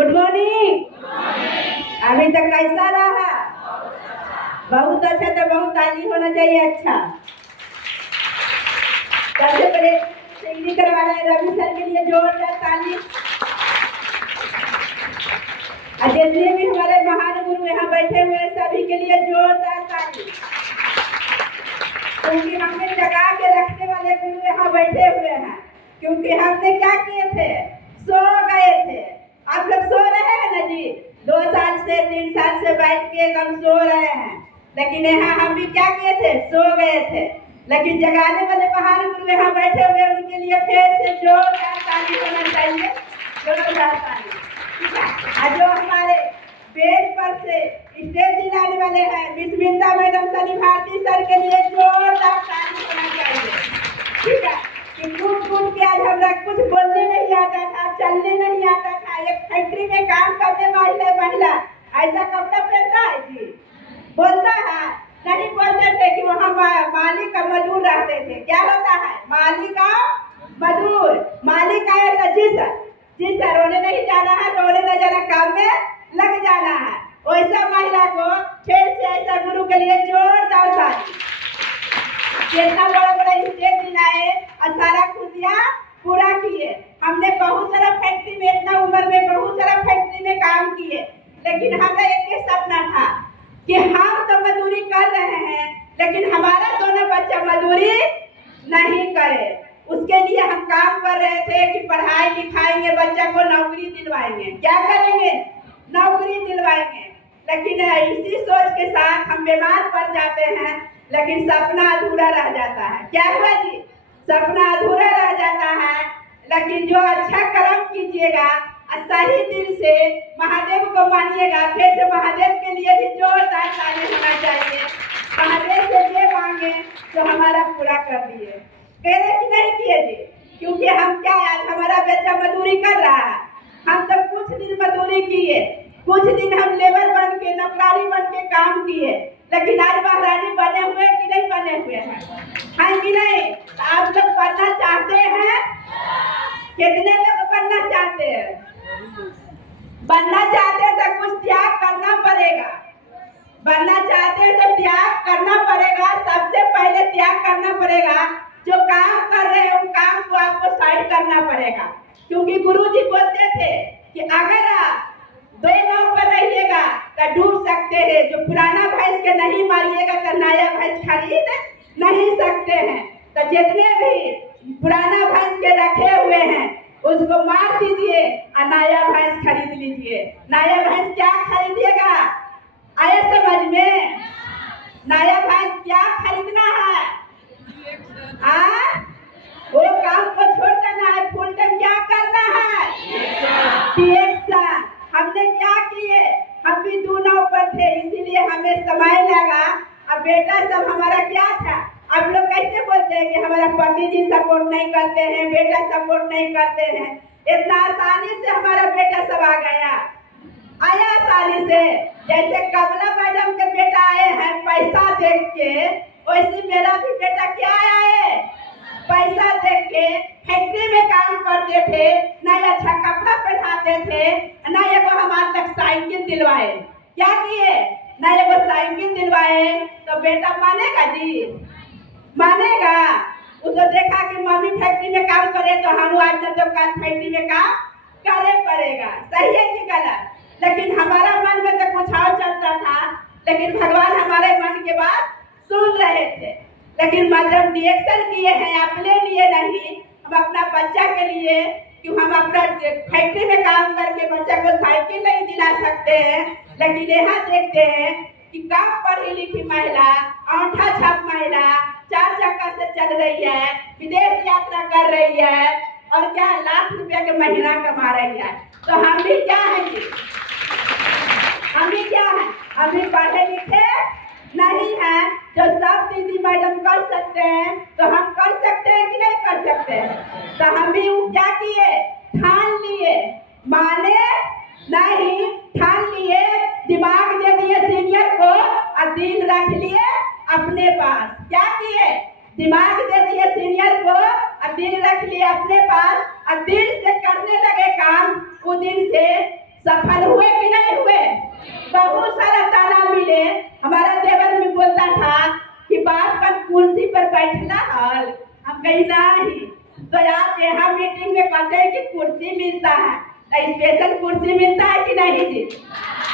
Good morning. अभी तक कैसा रहा? बहुत अच्छा। तो बहुत ताली होना चाहिए। अच्छा, सबसे पहले सही करवा रहे हैं रवि सर के लिए जोरदार ताली। और जितने भी हमारे महान गुरु यहाँ बैठे हुए हैं सभी के लिए जोरदार ताली, क्योंकि हमें जगा के रखने वाले गुरु यहाँ बैठे हुए हैं। क्योंकि हमने क्या किए थे? सो गए थे। आप लोग सो रहे हैं ना जी? 2 साल से 3 साल से बैठ के हम सो रहे हैं, लेकिन यहाँ हम भी क्या किए थे? सो गए थे। लेकिन जगाने वाले महान गुरु यहाँ बैठे हुए, उनके लिए फिर से जोरदार ताली होना चाहिए। जोरदार ताली। ठीक है। और जो हमारे बेंच पर से स्टेज दिलाने वाले हैं विस्मिता मैडम, सनी भारती सर के लिए जोरदार ताली होना चाहिए। ठीक है। कि कूद के आज हमरा कुछ बोलने नहीं आता था, चलने नहीं आता था। एक फैक्ट्री में काम करने वाले महिला ऐसा कपड़ा पहनता है जी? बोलता है? नहीं बोलते थे कि वहाँ मालिक का मजदूर रहते थे। क्या होता है? मालिक का मजदूर। मालिक आएगा जी सर, जी सर उन्हें नहीं जाना है तो उन्हें न जाना, काम में लग जाना है। वैसा महिला को फिर से ऐसा गुरु के लिए जोरदार ताली। कितना बड़ा बड़ा स्टेज दिलाए और सारा खुशियाँ पूरा किए। हमने बहुत सारा फैक्ट्री में, इतना उम्र में बहुत सारा फैक्ट्री में काम किए, लेकिन हमारा एक ही सपना था कि हम तो मजदूरी कर रहे हैं, लेकिन हमारा दोनों बच्चा मजदूरी नहीं करे। उसके लिए हम काम कर रहे थे कि पढ़ाई लिखाएंगे, बच्चा को नौकरी दिलवाएंगे। क्या करेंगे? नौकरी दिलवाएंगे। लेकिन इसी सोच के साथ हम बीमार पड़ जाते हैं, लेकिन सपना अधूरा रह जाता है। क्या हुआ जी? सपना अधूरा रह जाता है। लेकिन जो अच्छा कर्म कीजिएगा और सही दिल से महादेव को मानिएगा, फिर से महादेव के लिए भी जोरदार ताली होना चाहिए। महादेव से ये मांगे तो हमारा पूरा कर दिए। कहने की नहीं किए जी? क्योंकि हम क्या, आज हमारा बच्चा मजदूरी कर रहा है। हम तो कुछ दिन मजदूरी किए, कुछ दिन हम लेबर बन के, नौकरानी बन के काम किए, लेकिन आज महारानी बने हुए कि नहीं बने हुए हैं? हैं कि नहीं? आप लोग बनना चाहते हैं? कितने लोग बनना चाहते हैं? बनना चाहते हैं तो कुछ त्याग करना पड़ेगा। बनना चाहते हैं तो त्याग करना पड़ेगा। सबसे पहले त्याग करना पड़ेगा। जो काम कर रहे हैं उन काम को आपको साइड करना पड़ेगा। क्योंकि गुरुजी बोलते थे कि अगर आप 2 नाव पर रहिएगा तो डूब सकते हैं। जो पुराना भैंस के नहीं मारिएगा तो नया भैंस खरीद नहीं सकते हैं। तो जितने भी पुराना भैंस के रखे हुए हैं उसको मार दीजिए और नया भैंस खरीद लीजिए। नया भैंस क्या खरीदिएगा? आए समझ में? नया भैंस क्या खरीदना है? वो काम को छोड़ देना है। फुल टाइम क्या करना है? रिएक्शन। हमने क्या किए? हम भी 2 नाव पर थे, इसीलिए हमें समय लगा। अब बेटा सब हमारा क्या था? आप लोग कैसे बोलते हैं कि हमारा पति जी सपोर्ट नहीं करते हैं, बेटा सपोर्ट नहीं करते हैं। इतना आसानी से हमारा बेटा सब आ गया, आया आसानी से। जैसे कमला मैडम के बेटा आए हैं पैसा देख के, वैसे मेरा भी बेटा क्या आया है? पैसा देख के। फैक्ट्री में काम करते थे, ना अच्छा कपड़ा पहनाते थे, ना एगो हमारे तक साइकिल दिलवाए। क्या किए? ना एगो साइकिल दिलवाए। तो बेटा मानेगा जी? मानेगा? वो तो देखा कि मम्मी फैक्ट्री में काम करे तो हम आज तो कल फैक्ट्री में काम करे पड़ेगा। सही है कि गलत? लेकिन हमारा मन में तो कुछ और चलता था, लेकिन भगवान हमारे मन के बात सुन रहे थे। लेकिन मतलब रिएक्शन किए हैं अपने लिए नहीं, हम अपना बच्चा के लिए। कि हम अपना फैक्ट्री में काम करके बच्चा को साइकिल नहीं दिला सकते हैं, लेकिन यहाँ देखते हैं कि कम पढ़ी लिखी महिला, अंगूठा छाप महिला 4 चक्का से चल रही है, विदेश यात्रा कर रही है और क्या लाख रुपया के महीना कमा रही है। तो हम भी क्या है जी? हम भी क्या है? हम भी पढ़े लिखे नहीं है। जो सब दीदी मैडम कर सकते हैं तो हम कर सकते हैं कि नहीं कर सकते हैं? तो हम भी क्या किए? ठान लिए। माने नहीं, ठान लिए। दिमाग दे दिए सीनियर को और दिल रख लिए अपने पास। क्या किए? दिमाग दे दिए सीनियर को और दिल रख लिए अपने पास और दिल से करने लगे काम। उस दिन से सफल हुए कि नहीं हुए? बहुत सारा ताना मिले। हमारा देवर भी बोलता था कि बाप का कुर्सी पर बैठना हल, हम कहीं नहीं। तो आप यहाँ मीटिंग में कहते हैं कि कुर्सी मिलता है, स्पेशल कुर्सी मिलता है कि नहीं जी?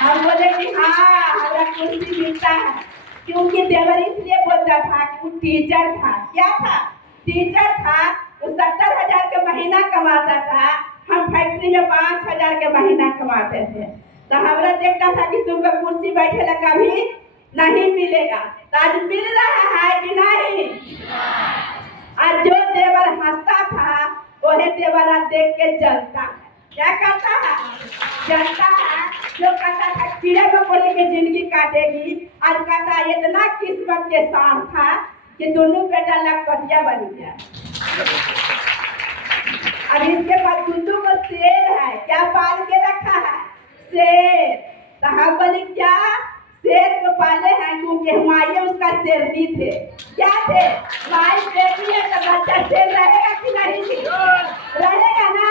हम बोले कि हाँ हमारा कुर्सी मिलता है, क्योंकि देवर इसलिए बोलता था कि वो टीचर था। क्या था? टीचर था। वो 70,000 के महीना कमाता था, हम फैक्ट्री में 5,000 के महीना कमाते थे। तो हमारा देखता था कि तुमको कुर्सी बैठे ला कभी नहीं मिलेगा। तो आज मिल रहा है कि नहीं? आज जो देवर हंसता था वही देवर आज देख के जलता है। क्या करता है? जलता है। जो कहता था कीड़े मकोड़े की जिंदगी काटेगी, आज कहता इतना किस्मत के साथ था कि दोनों बेटा लखपतिया बन गया। अब इसके बाद दुद्दू को शेर है, क्या पाल के रखा है? शेर। तो हम बोले क्या? शेर को पाले हैं क्योंकि हमारे उसका शेरनी थे। क्या थे? माई शेरनी है तो बच्चा शेर रहेगा कि नहीं? रहेगा ना।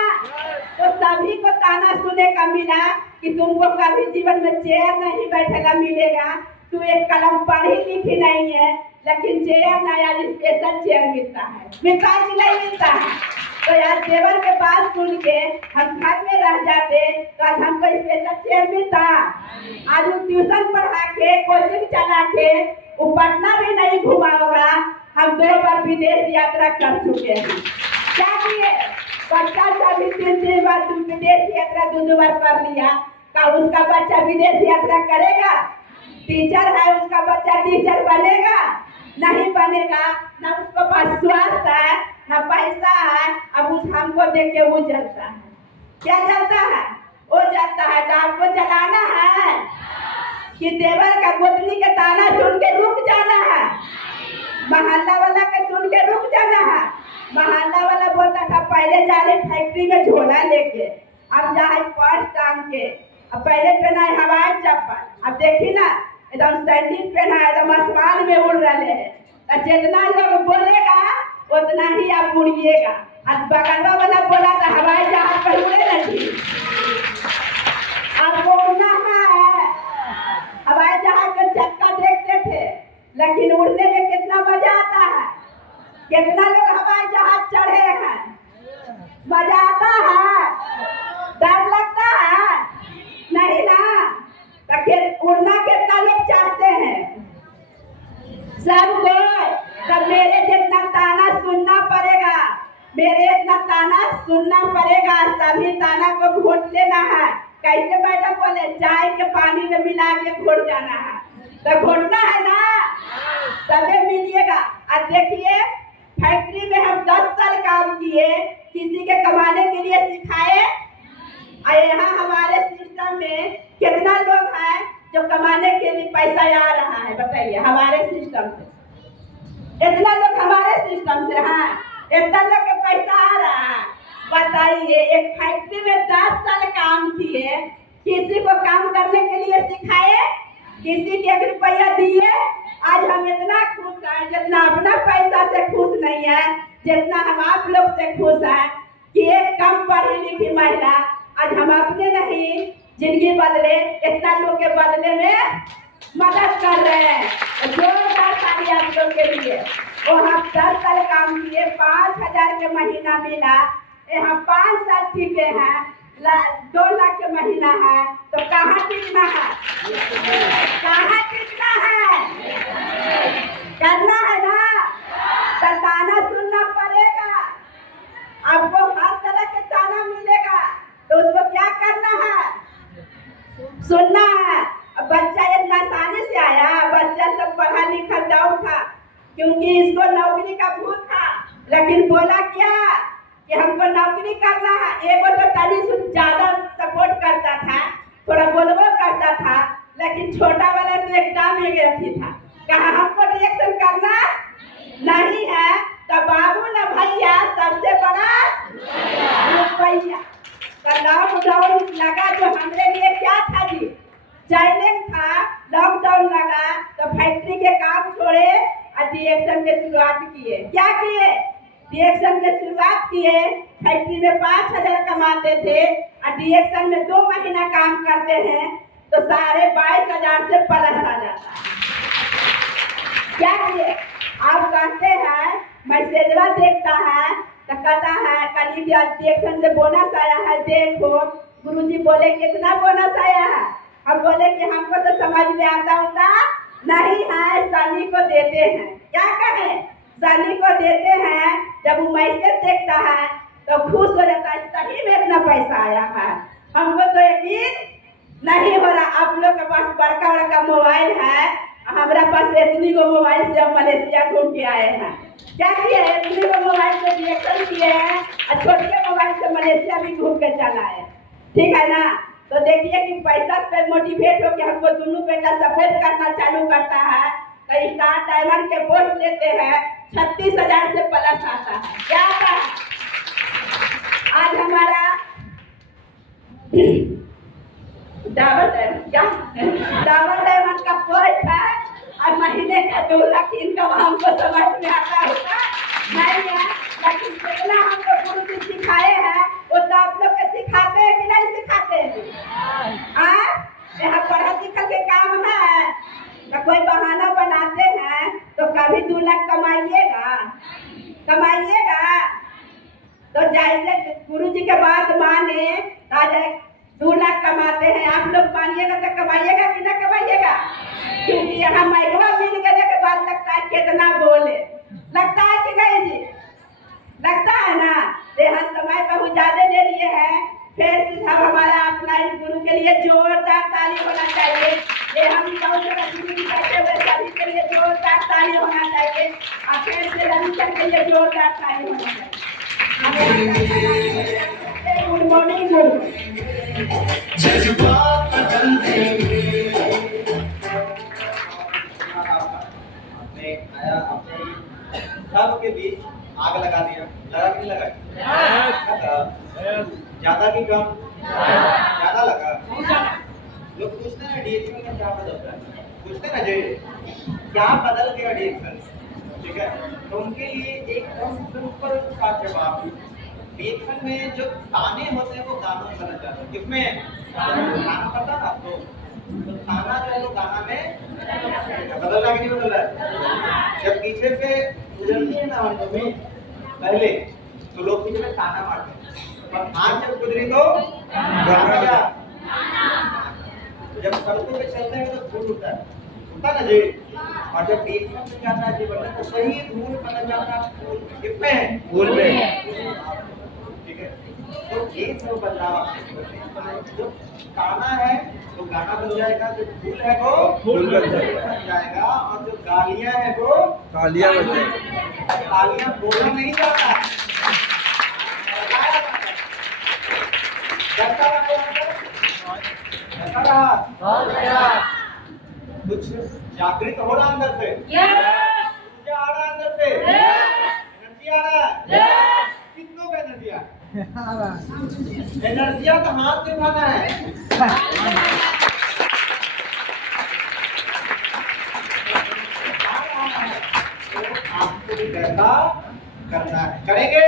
तो सभी को ताना सुने का मिला कि तुमको कभी जीवन में चेयर नहीं बैठेगा मिलेगा, तू एक कलम पढ़ी लिखी नहीं है, लेकिन चेयर नया स्पेशल चेयर मिलता है। मिलता है कि नहीं मिलता है? तो यार देवर के बात सुन के हम घर में रह जाते तो आज हमको स्पेशल चेयर मिलता। आज वो ट्यूशन पढ़ा के कोचिंग चला के वो पटना भी नहीं घुमा होगा। हम 2 बार विदेश यात्रा कर चुके हैं। क्या किए? बच्चा का भी 3 बार विदेश यात्रा 2 बार कर लिया। का उसका बच्चा विदेश यात्रा करेगा? टीचर है उसका बच्चा टीचर बनेगा? नहीं बनेगा। ना उसको पास स्वास्थ्य है ना पैसा है। अब उस हमको देख के वो जलता है। क्या जलता है? वो जलता है। तो आपको जलाना है कि देवर का गोतनी के ताना सुन के रुक जाना है? मोहल्ला वाला के सुन के रुक जाना है? मोहल्ला वाला बोलता था पहले जा रहे फैक्ट्री में झोला लेके, अब जा रहे पर्स टांग के। अब पहले पहना है हवाई चप्पल, अब देखी ना एकदम सैंडल पहना है, एकदम आसमान में उड़ रहे हैं। तो जितना लोग बोलेगा उतना ही आप उड़िएगा। आज बगलवा वाला बोला था हवाई जहाज पर उड़े नहीं, आपको उड़ना है। हवाई जहाज का चक्का देखते थे, लेकिन उड़ने में कितना मजा आता है। कितना लोग हवाई जहाज चढ़े हैं? मजा आता है? डर लगता है? नहीं ना। तो उड़ना कितना लोग चाहते हैं? सब कोई। तब मेरे जितना ताना सुनना पड़ेगा, मेरे इतना ताना सुनना पड़ेगा। सभी ताना को घोट लेना है। कैसे मैडम बोले? चाय के पानी में मिला के घोट जाना है। तो घोटना है ना, तबे मिलिएगा। अब देखिए फैक्ट्री में हम 10 साल काम किए, किसी के कमाने के लिए सिखाए। यहाँ हमारे सिस्टम में कितना लोग हैं जो कमाने के लिए पैसा आ रहा है? बताइए हमारे सिस्टम से इतना लोग हमारे सिस्टम से हैं, इतना लोग के पैसा आ रहा है। बताइए एक फैक्ट्री में 10 साल काम किए, किसी को काम करने के लिए सिखाए, किसी के 1 रुपया दिए। आज हम इतना खुश हैं जितना अपना पैसा से खुश नहीं है, जितना हम आप लोग से खुश हैं कि एक कम पढ़ी लिखी महिला आज हम अपने नहीं जिंदगी बदले इतना लोग के बदले में मदद कर रहे हैं। जोरदार ताली आप लोग के लिए। वो हम 10 साल काम किए, 5,000 के महीना मिला। यहाँ 5 साल टिके हैं, 2 लाख के महीना है। तो कहाँ टिकना है? कहाँ टिकना है? करना है ना। तो ताना सुनना पड़ेगा। आपको हर तरह के ताना मिलेगा, तो उसको क्या करना है? सुनना है। अब बच्चा इतना आसानी से आया, बच्चा सब पढ़ा लिखा डाउन था क्योंकि इसको नौकरी का भूत था, लेकिन बोला क्या कि हमको नौकरी करना है। एगो तो ताली सुन ज्यादा सपोर्ट करता था, थोड़ा बोलबो करता था, लेकिन छोटा वाला तो एकदम एक रथी था। कहा हमको रिएक्शन करना नहीं है। तो बाबू ना भैया सबसे बड़ा रुपया। लॉकडाउन लगा तो हमारे लिए क्या था जी? चैलेंज था। लॉकडाउन लगा तो फैक्ट्री के काम छोड़े और रिएक्शन की शुरुआत किए। क्या किए? रिएक्शन की शुरुआत किए। फैक्ट्री में 5,000 कमाते थे, और डिएक्शन में 2 महीना काम करते हैं तो 22,500 से प्लस आ जाता है। क्या किए? आप कहते हैं मैसेजवा देखता है तो कहता है कल डिएक्शन से बोनस आया है, देखो गुरुजी बोले कितना बोनस आया है। हम बोले कि हमको तो समझ में आता होता नहीं है, साली को देते हैं। क्या कहें? साली को देते हैं। जब वो मैसेज देखता है तो खुश हो जाता है, सही में इतना पैसा आया है। हमको तो यकीन नहीं हो रहा। आप लोग के पास बड़का बड़का मोबाइल है, हमारा पास इतनी को मोबाइल से हम मलेशिया घूम के आए हैं। क्या किए? इतनी को मोबाइल से रिएक्शन किए हैं और छोटे मोबाइल से मलेशिया भी घूम के चला है। ठीक है ना? तो देखिए कि पैसा पे मोटिवेट होकर हमको दोनों बेटा सफेद करना चालू करता है तो स्टार डायमंड के पोस्ट लेते हैं, 36,000 से प्लस आता है। क्या है? आज हमारा डाबल डायमंड का पोस्ट है और महीने का 2 लाख इनकम हमको समझ में आता होगा नहीं है, लेकिन जितना हमको गुरु जी सिखाए हैं वो तो आप लोग के सिखाते हैं कि नहीं सिखाते हैं? यहाँ पढ़ा लिखा के काम है तो कोई बहाना बनाते हैं तो कभी 2 लाख कमाइएगा तो जैसे गुरु जी के बात माने आज 2 लाख कमाते हैं, आप लोग मानिएगा तो कमाइएगा कि ना कमाइएगा? क्योंकि यहाँ माइकवा मिल गए के बाद लगता है कितना बोले, लगता है कि नहीं जी? लगता है ना? यहाँ समय बहुत ज्यादा ले लिए हैं। फिर सीधा हमारा अपलाइन गुरु के लिए जोरदार ताली होना चाहिए। ये हम बहुत बैठे हुए सभी के लिए जोरदार ताली होना चाहिए और फिर से रविचंद्र के लिए जोरदार ताली होना चाहिए। गुड मॉर्निंग गुरु। सबके बीच आग लगा दिया, लगा कि नहीं लगा? ज्यादा की कम? ज्यादा लगा। लोग पूछते हैं डीएक्शन में क्या बदलता है, पूछते हैं ना जी क्या बदल गया डीएक्शन, ठीक है? तो उनके लिए एकदम सिंपल सा जवाब, डीएक्शन में जो ताने होते हैं वो गानों में बदल जाते हैं। किसमें? गाना पता ना तो ताना जो है वो गाना में बदलना कि नहीं बदल रहा है? जब पीछे से गुजरती है ना में पहले तो लोग पीछे में ताना मारते हैं, और आज जब गुजरी तो गाना, जब सड़कों पे चलते हैं तो धूल उठता है ना जी, और जब डीएक्शन में जाता है जी बदलता तो सही धूल बदल जाता है किसमें? धूल में, ठीक है? तो ये सब बदलाव जो गाना है तो गाना बन जाएगा, जो फूल है वो फूल बन जाएगा और जो गालियां है वो गालियां बन जाएगी। गालियां बोला नहीं जाता, कुछ जागृत हो रहा अंदर से, ऊर्जा आ रहा अंदर से, एनर्जी आ रहा है। कितनों का एनर्जी आ रहा है? एनर्जिया का हाथ से उठाना है। आपको भी कैसा करना है, करेंगे?